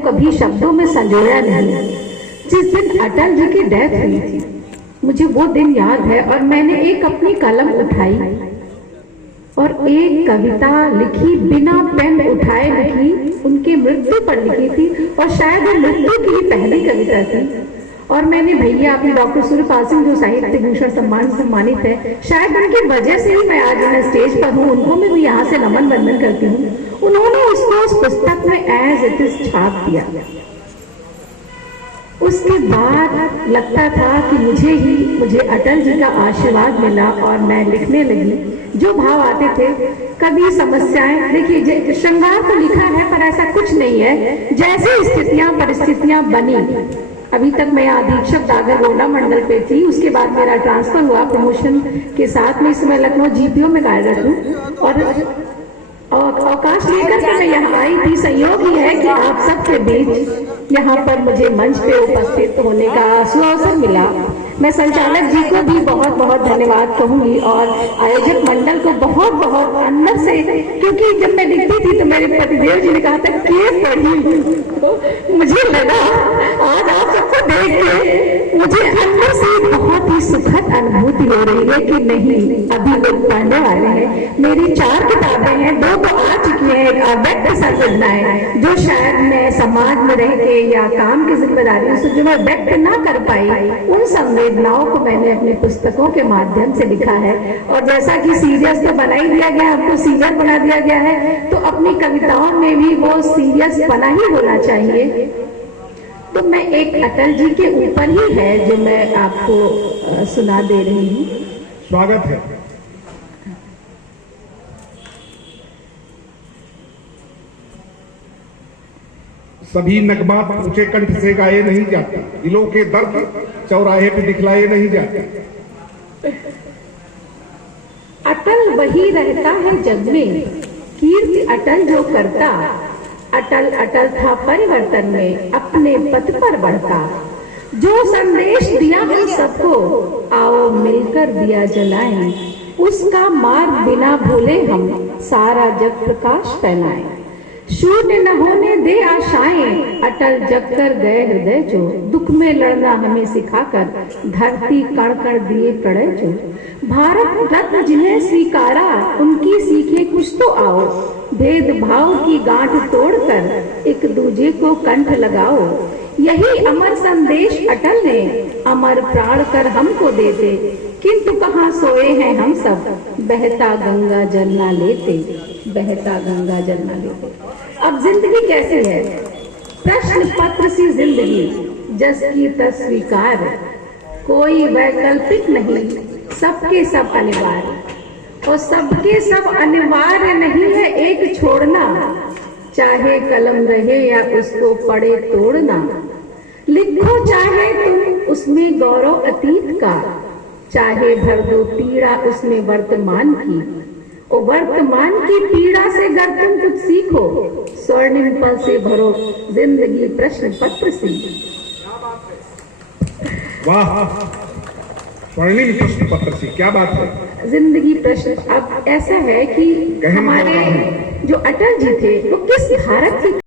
कभी शब्दों में संजोया नहीं। जिस दिन अटल जी की डेथ हुई थी, मुझे वो दिन याद है और मैंने एक अपनी कलम उठाई और एक कविता लिखी, बिना पेन उठाए लिखी, उनकी मृत्यु पर लिखी थी और शायद वो मृत्यु की ही पहली कविता थी। और मैंने भैया अपने डॉक्टर सूर्यपाल सिंह जो साहित्य भूषण सम्मान से सम्मानित है, शायद उनकी वजह से ही मैं आज मैं स्टेज पर हूँ, उनको मैं भी यहाँ से नमन वंदन करती हूँ। उन्होंने उसको उस पुस्तक में एज इट इज छाप दिया। उसके बाद लगता था कि मुझे अटल जी का आशीर्वाद मिला और मैं लिखने लगी। जो भाव आते थे, कभी समस्याएं, देखिए श्रृंगार तो लिखा है पर ऐसा कुछ नहीं है, जैसे स्थितियां परिस्थितियां बनी। अभी तक मैं अधीक्षक दागर गोंडा मंडल पे थी, उसके बाद मेरा ट्रांसफर हुआ प्रमोशन के साथ में। इसमें लखनऊ जीपीओ में कार्यरत हूँ और अवकाश लेकर के मैं यहाँ आई थी। संयोग ही है कि आप सबके बीच यहाँ पर मुझे मंच पे उपस्थित होने का सुअवसर मिला। मैं संचालक जी को भी बहुत बहुत धन्यवाद कहूंगी और आयोजक मंडल को बहुत बहुत अंदर से, क्योंकि जब मैं लिखती थी तो मेरे पतिदेव जी ने कहा था के पढ़ी, तो मुझे लगा आज आप सबको देख के मुझे अंदर से बहुत ही सुखद अनुभूति हो रही है कि नहीं, अभी लोग पढ़ने वाले हैं। मेरी 4 किताबें हैं, 2 तो आ चुकी है। व्यक्त संवेदनाएं जो शायद मैं समाज में रह के या काम की जिम्मेदारियों से जो मैं व्यक्त ना कर पाई, उन संवेदनाओं को मैंने अपनी पुस्तकों के माध्यम से लिखा है। और जैसा कि सीरियस तो बना ही दिया गया, हमको सीरियल बना दिया गया है, तो अपनी कविताओं में भी वो सीरियस बना ही होना चाहिए। तो मैं एक अटल जी के ऊपर ही है जो मैं आपको सुना दे रही हूँ। स्वागत है। सभी नगमात ऊंचे कंठ से गाए नहीं जाते, दिलों के दर्द चौराहे पे दिखलाए नहीं जाते। अटल वही रहता है जग में, कीर्ति अटल जो करता। अटल अटल था परिवर्तन में, अपने पथ पर बढ़ता। जो संदेश दिया हम सबको, आओ मिलकर दिया जलाएं। उसका मार्ग बिना भूले हम सारा जग प्रकाश फैलाएं। शून्य न होने दे आशाएं, अटल जग कर गए हृदय जो। दुख में लड़ना हमें सिखाकर, धरती कण कण दिए प्रलय जो। भारत रत्न जिन्हें स्वीकारा, उनकी सीखे कुछ तो आओ। भेदभाव की गांठ तोड़कर एक दूजे को कंठ लगाओ। यही अमर संदेश अटल ने अमर प्राण कर हमको दे दे। किंतु कहाँ सोए हैं हम सब, बहता गंगा जल ना लेते, बहता गंगा जल ना लेते। अब जिंदगी कैसी है? प्रश्न पत्र सी जिंदगी, जस की तस स्वीकार। कोई वैकल्पिक नहीं, सबके सब अनिवार्य। और सबके सब अनिवार्य नहीं है एक छोड़ना। चाहे कलम रहे या उसको पढ़े तोड़ना। लिखो चाहे तुम उसमें गौरव अतीत का, चाहे भर दो पीड़ा उसमें वर्तमान की। और वर्तमान की पीड़ा से अगर तुम कुछ सीखो, स्वर्णिम पल से भरो जिंदगी प्रश्न पत्र से। वाह, स्वर्णिम प्रश्न पत्र से, क्या बात है। जिंदगी प्रश्न। अब ऐसा है कि हमारे जो अटल जी थे वो किस भारत की